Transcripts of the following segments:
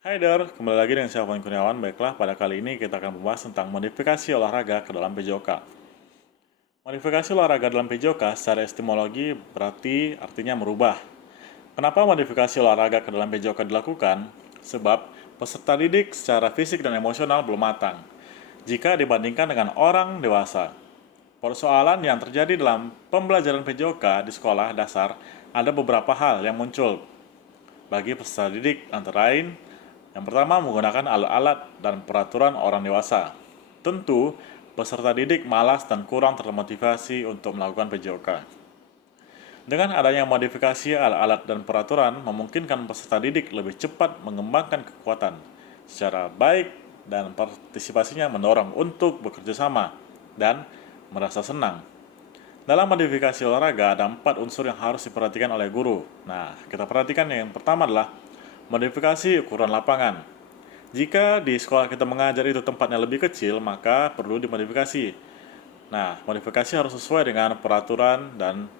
Hai there, kembali lagi dengan saya Alvan Kurniawan. Baiklah, pada kali ini kita akan membahas tentang modifikasi olahraga ke dalam PJOK. Modifikasi olahraga dalam PJOK secara etimologi berarti artinya merubah. Kenapa modifikasi olahraga ke dalam PJOK dilakukan? Sebab peserta didik secara fisik dan emosional belum matang jika dibandingkan dengan orang dewasa. Persoalan yang terjadi dalam pembelajaran PJOK di sekolah dasar ada beberapa hal yang muncul bagi peserta didik, antara lain yang pertama, menggunakan alat-alat dan peraturan orang dewasa. Tentu, peserta didik malas dan kurang termotivasi untuk melakukan PJOK. Dengan adanya modifikasi alat-alat dan peraturan, memungkinkan peserta didik lebih cepat mengembangkan kekuatan secara baik dan partisipasinya mendorong untuk bekerja sama dan merasa senang. Dalam modifikasi olahraga ada 4 unsur yang harus diperhatikan oleh guru. Nah, kita perhatikan yang pertama adalah modifikasi ukuran lapangan. Jika di sekolah kita mengajar itu tempatnya lebih kecil, maka perlu dimodifikasi. Nah, modifikasi harus sesuai dengan peraturan dan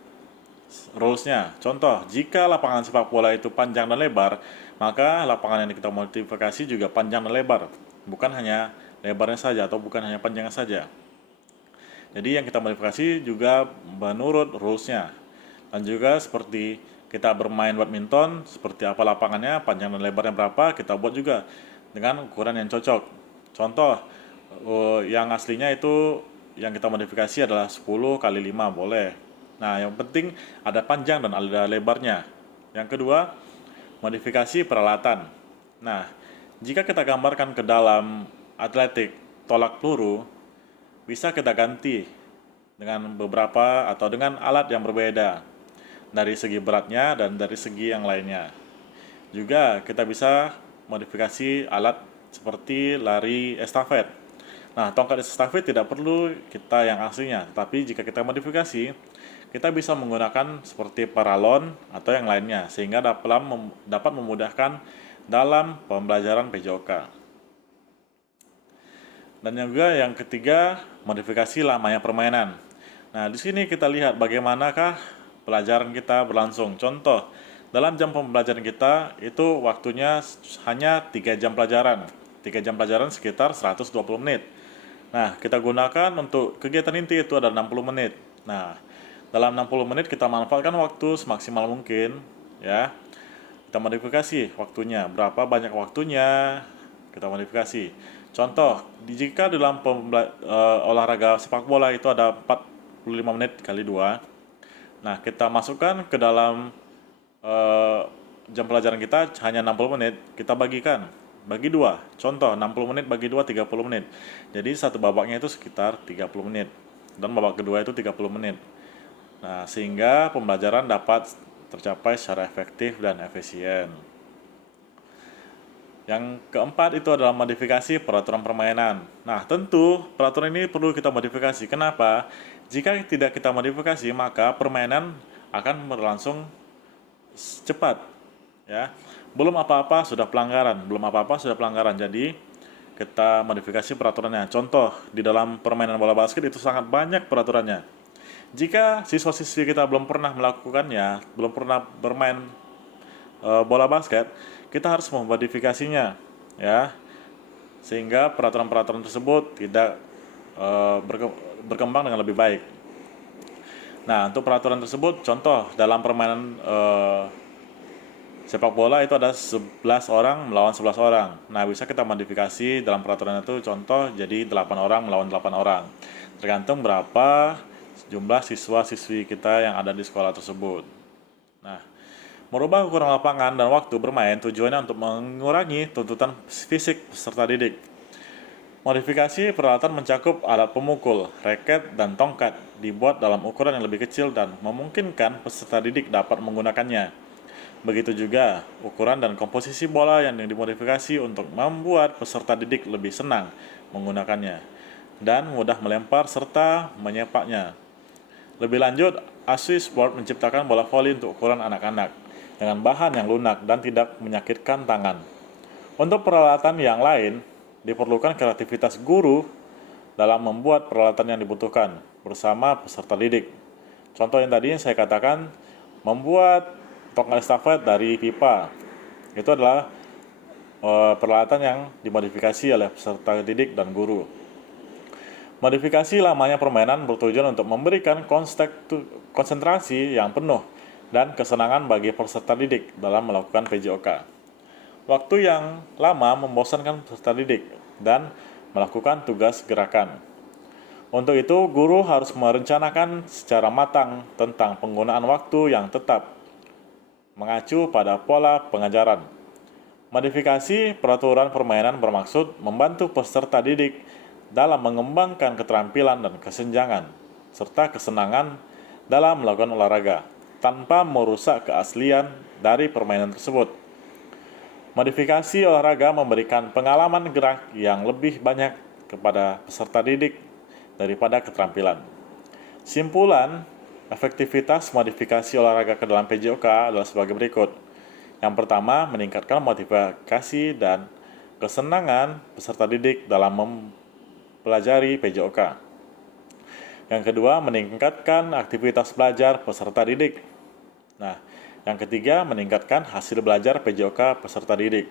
rules-nya. Contoh, jika lapangan sepak bola itu panjang dan lebar, maka lapangan yang kita modifikasi juga panjang dan lebar. Bukan hanya lebarnya saja atau bukan hanya panjangnya saja. Jadi yang kita modifikasi juga menurut rules-nya. Dan juga seperti kita bermain badminton, seperti apa lapangannya, panjang dan lebarnya berapa, kita buat juga dengan ukuran yang cocok. Contoh, yang aslinya itu yang kita modifikasi adalah 10 kali 5 boleh. Nah, yang penting ada panjang dan ada lebarnya. Yang kedua, modifikasi peralatan. Nah, jika kita gambarkan ke dalam atletik tolak peluru, bisa kita ganti dengan beberapa atau dengan alat yang berbeda dari segi beratnya dan dari segi yang lainnya. Juga kita bisa modifikasi alat seperti lari estafet. Nah, tongkat estafet tidak perlu kita yang aslinya, tapi jika kita modifikasi, kita bisa menggunakan seperti paralon atau yang lainnya, sehingga dapat memudahkan dalam pembelajaran PJOK. Dan juga yang ketiga, modifikasi lamanya permainan. Nah, di sini kita lihat bagaimanakah pelajaran kita berlangsung. Contoh, dalam jam pembelajaran kita itu waktunya hanya 3 jam pelajaran. 3 jam pelajaran sekitar 120 menit. Nah, kita gunakan untuk kegiatan inti itu ada 60 menit. Nah, dalam 60 menit kita manfaatkan waktu semaksimal mungkin, ya. Kita modifikasi waktunya, berapa banyak waktunya, kita modifikasi. Contoh, jika dalam olahraga sepak bola itu ada 45 menit kali 2. Nah, kita masukkan ke dalam eh, jam pelajaran kita hanya 60 menit, kita bagikan. Bagi 2. Contoh, 60 menit bagi 2 30 menit. Jadi satu babaknya itu sekitar 30 menit. Dan babak kedua itu 30 menit. Nah, sehingga pembelajaran dapat tercapai secara efektif dan efisien. Yang keempat itu adalah modifikasi peraturan permainan. Nah, tentu peraturan ini perlu kita modifikasi. Kenapa? Jika tidak kita modifikasi, maka permainan akan berlangsung cepat. Ya, belum apa-apa sudah pelanggaran, belum apa-apa sudah pelanggaran. Jadi kita modifikasi peraturannya. Contoh, di dalam permainan bola basket itu sangat banyak peraturannya. Jika siswa-siswi kita belum pernah melakukannya, belum pernah bermain bola basket, kita harus memodifikasinya, ya, sehingga peraturan-peraturan tersebut tidak berkembang dengan lebih baik. Nah, untuk peraturan tersebut, contoh dalam permainan sepak bola itu ada 11 orang melawan 11 orang. Nah, bisa kita modifikasi dalam peraturan itu, contoh jadi 8 orang melawan 8 orang. Tergantung berapa jumlah siswa-siswi kita yang ada di sekolah tersebut. Nah, merubah ukuran lapangan dan waktu bermain tujuannya untuk mengurangi tuntutan fisik peserta didik. Modifikasi peralatan mencakup alat pemukul, raket, dan tongkat dibuat dalam ukuran yang lebih kecil dan memungkinkan peserta didik dapat menggunakannya. Begitu juga ukuran dan komposisi bola yang dimodifikasi untuk membuat peserta didik lebih senang menggunakannya dan mudah melempar serta menyepaknya. Lebih lanjut, ASI Sport menciptakan bola voli untuk ukuran anak-anak dengan bahan yang lunak dan tidak menyakitkan tangan. Untuk peralatan yang lain, diperlukan kreativitas guru dalam membuat peralatan yang dibutuhkan bersama peserta didik. Contoh yang tadi saya katakan, membuat tongkat estafet dari pipa. Itu adalah peralatan yang dimodifikasi oleh peserta didik dan guru. Modifikasi lamanya permainan bertujuan untuk memberikan konsentrasi yang penuh dan kesenangan bagi peserta didik dalam melakukan PJOK. Waktu yang lama membosankan peserta didik dan melakukan tugas gerakan. Untuk itu, guru harus merencanakan secara matang tentang penggunaan waktu yang tetap, mengacu pada pola pengajaran. Modifikasi peraturan permainan bermaksud membantu peserta didik dalam mengembangkan keterampilan dan kesenjangan, serta kesenangan dalam melakukan olahraga, tanpa merusak keaslian dari permainan tersebut. Modifikasi olahraga memberikan pengalaman gerak yang lebih banyak kepada peserta didik daripada keterampilan. Simpulan, efektivitas modifikasi olahraga ke dalam PJOK adalah sebagai berikut. Yang pertama, meningkatkan motivasi dan kesenangan peserta didik dalam mempelajari PJOK. Yang kedua, meningkatkan aktivitas belajar peserta didik. Nah, yang ketiga, meningkatkan hasil belajar PJOK peserta didik.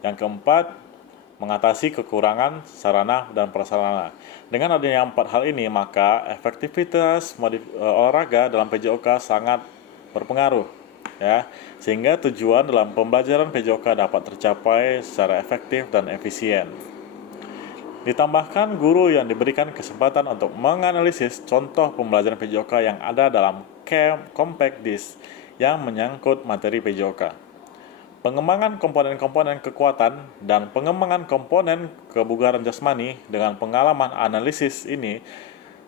Yang keempat, mengatasi kekurangan sarana dan prasarana. Dengan adanya 4 hal ini, maka efektivitas olahraga dalam PJOK sangat berpengaruh, ya, sehingga tujuan dalam pembelajaran PJOK dapat tercapai secara efektif dan efisien. Ditambahkan, guru yang diberikan kesempatan untuk menganalisis contoh pembelajaran PJOK yang ada dalam compact disc yang menyangkut materi PJOK. Pengembangan komponen-komponen kekuatan dan pengembangan komponen kebugaran jasmani dengan pengalaman analisis ini,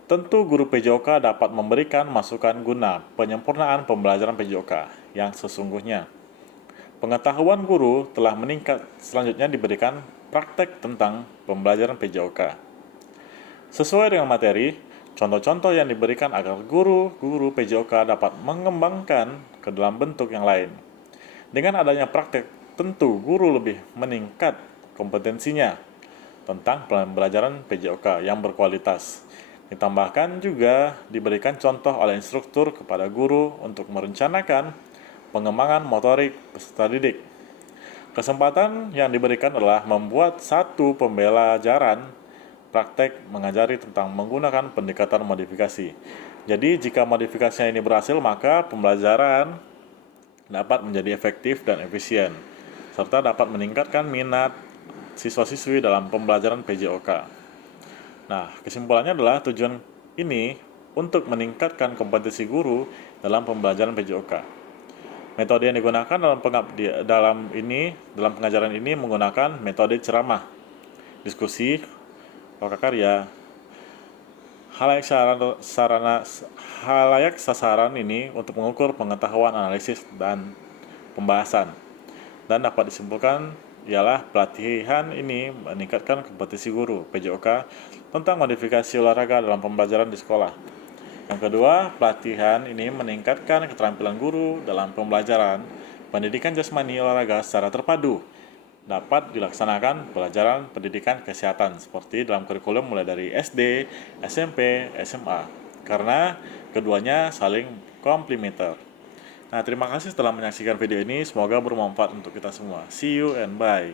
tentu guru PJOK dapat memberikan masukan guna penyempurnaan pembelajaran PJOK yang sesungguhnya. Pengetahuan guru telah meningkat, selanjutnya diberikan praktek tentang pembelajaran PJOK. Sesuai dengan materi, contoh-contoh yang diberikan agar guru-guru PJOK dapat mengembangkan ke dalam bentuk yang lain. Dengan adanya praktek, tentu guru lebih meningkat kompetensinya tentang pembelajaran PJOK yang berkualitas. Ditambahkan juga diberikan contoh oleh instruktur kepada guru untuk merencanakan pengembangan motorik peserta didik. Kesempatan yang diberikan adalah membuat satu pembelajaran praktek mengajari tentang menggunakan pendekatan modifikasi. Jadi jika modifikasinya ini berhasil, maka pembelajaran dapat menjadi efektif dan efisien, serta dapat meningkatkan minat siswa-siswi dalam pembelajaran PJOK. Nah, kesimpulannya adalah tujuan ini untuk meningkatkan kompetensi guru dalam pembelajaran PJOK. Metode yang digunakan dalam pengajaran ini menggunakan metode ceramah, diskusi, lokakarya, halayak sasaran ini untuk mengukur pengetahuan analisis dan pembahasan. Dan dapat disimpulkan ialah pelatihan ini meningkatkan kompetensi guru PJOK tentang modifikasi olahraga dalam pembelajaran di sekolah. Yang kedua, pelatihan ini meningkatkan keterampilan guru dalam pembelajaran pendidikan jasmani olahraga secara terpadu. Dapat dilaksanakan pelajaran pendidikan kesehatan seperti dalam kurikulum mulai dari SD, SMP, SMA, karena keduanya saling komplementer. Nah, terima kasih telah menyaksikan video ini, semoga bermanfaat untuk kita semua. See you and bye.